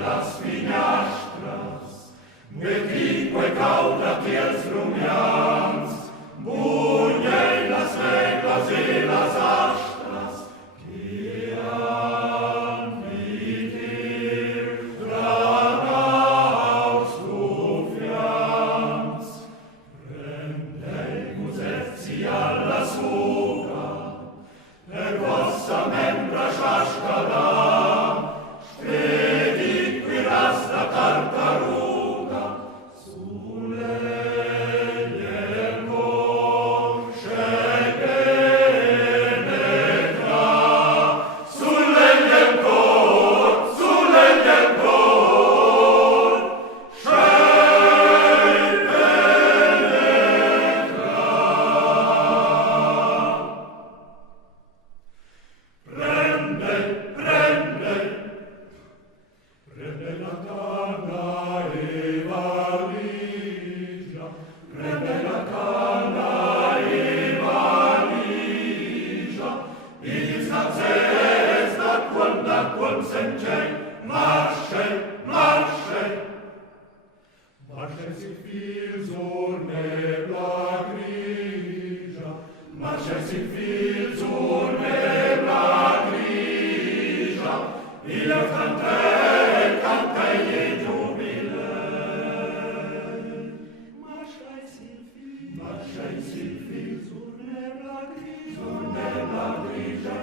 Las finestres, metrique cauda tiels rumians, bunyei las regles i las astres, que han vitir dragaus rufians. Prendei musetzi alla suga, per vossa membra sciascada, la tartaruga sulle il consce penetra, sulle il cor, sulle il cor, scei penetra. Prende la canna e valigia, prende la canna e valigia, il sazzes da qual sengei, marschei, marschei. Marschei si fil sur nebla grigia, marschei si fil sur nebla grigia, il cantei, cantei e giubilei. Marschei sil fil sur nebla grigia,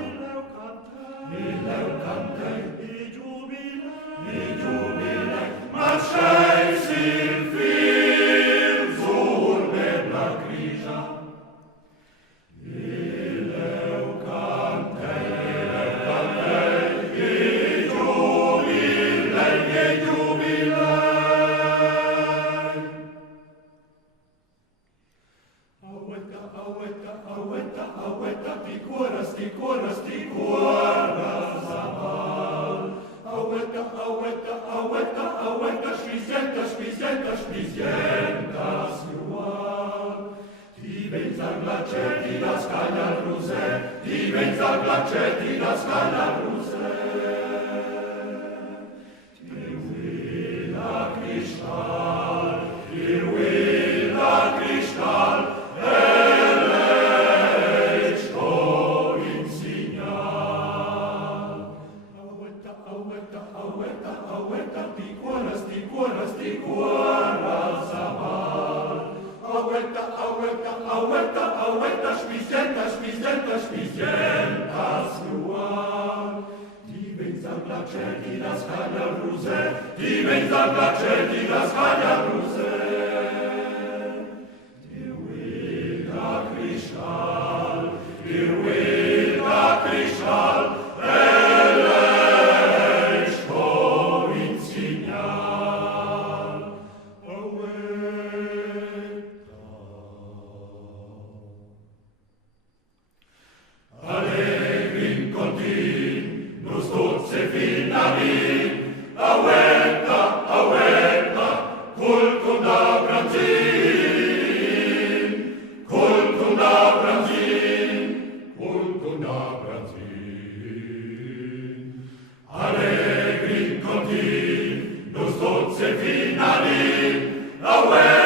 illeu cantei e giubilei. Marschei sil fil sur nebla grigia, illeu cantei e giubilei. Auetta, ti cuoras amal. Auetta, spisientas luar. Ti vens al glacetti da scaglia ruse, ti vens al glacetti da scaglia ruse. Il willa cristal, elleco in signal. Auetta, ti cuoras amal. Auetta, spisientas luar. Ti vens al glacetti da scaglia ruse, ti vens al glacetti da scaglia ruse. Il willa cristal, elleco in signal. Allegri in contin, nus dulce finarin, auetta, culcum da branzin, culcum da branzin. Allegri in contin, nus dulce finarin, auetta,